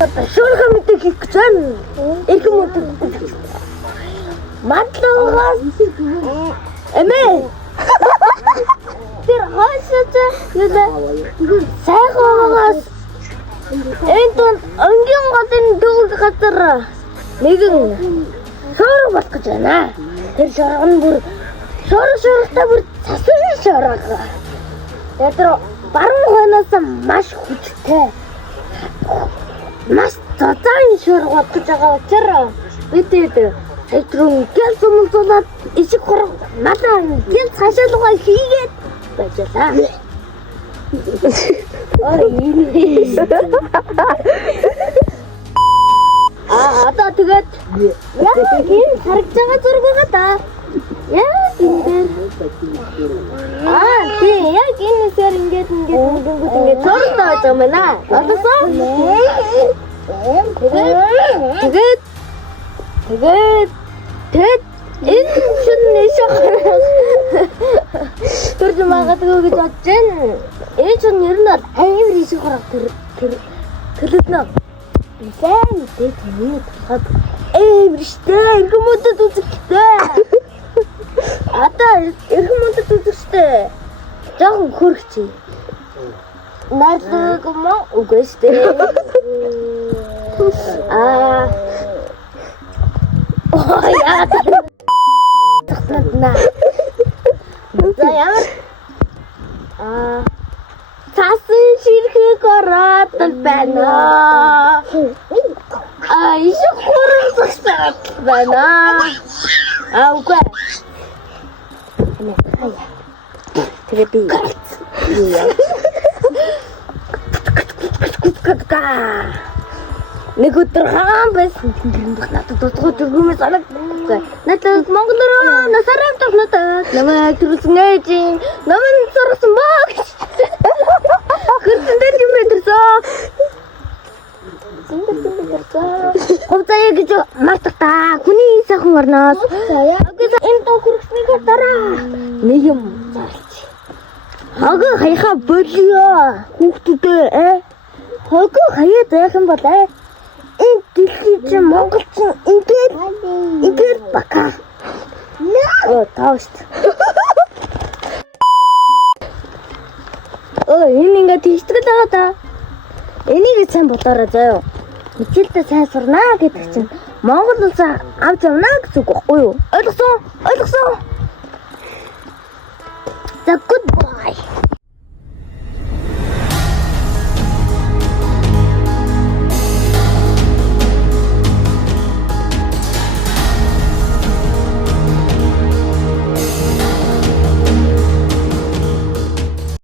Шуурхай мэдээ хийх гэж байна. Иргэн мэдээ. Матлуугаас эмээ. Тэр хойшооч юу сайхаагаас энэ өнгийн гадын дүүг газар нэгэн шуурга болох гэж байна. Тэр шуурга нь бүр шуургатай бүр цасан шуурга. Тэр баруун хойноос маш хүчтэй. Маш цацаан шуурга болж байгаа учраас бид эдрүүн гэл сумлуулаад ишиг хураг надаа гэл цаашаалгаа хийгээд байжлаа. Одоо тэгээд яг энэ харагдж байгаа зураг байгаа да. Яг энэ. Тийм яг энэсээр ингээд зураг тааж байгаа мэнэ. Олсон. Тэгээд энэ шинэ шахах тэр магадгүй гэж бодож байна. Энэ чинь ер нь амар ишиг харах төлөвнө. Сайн дээ таны тухайд амар штэ ингээмүүдэд үзэхтэй. Одоо ингээмүүдэд үзэхтэй. Жохон хөргчээ. Наалдаг юм уу штэ. Яа. Тахнаа. Заяа. Цасан ширхэг ороод байна. Ишиг хурцсан байна. Үгүй. Тэгээ би. Нэг өдөр хаан байсан надад дутгууд өгөөмэй санагдав. Надад монголоор насараа тавнаад намайг төрүүлсэн ээж намайг сурсан баг. Хөртөндөө юм мэдэрсэн. Хөвцөө гэж мартаа. Хүний сайхан орноос. Энэ тоо хөргснийг дараа. Нэг юм зарч. Хаг хаяха болио. Хүүхдүүдээ хаг хаяа заах юм бол энэ дэлхий чинь Монгол чинь ингээд бака. Тааст. Энэ ингээд тийштгэл байгаа да. Энийг сайн бодоорой заяа. Хичээлдээ сайн сурнаа гэдэг чинь Монгол улс авч явна гэж үг байхгүй юу? Ойлгосон? За goodbye.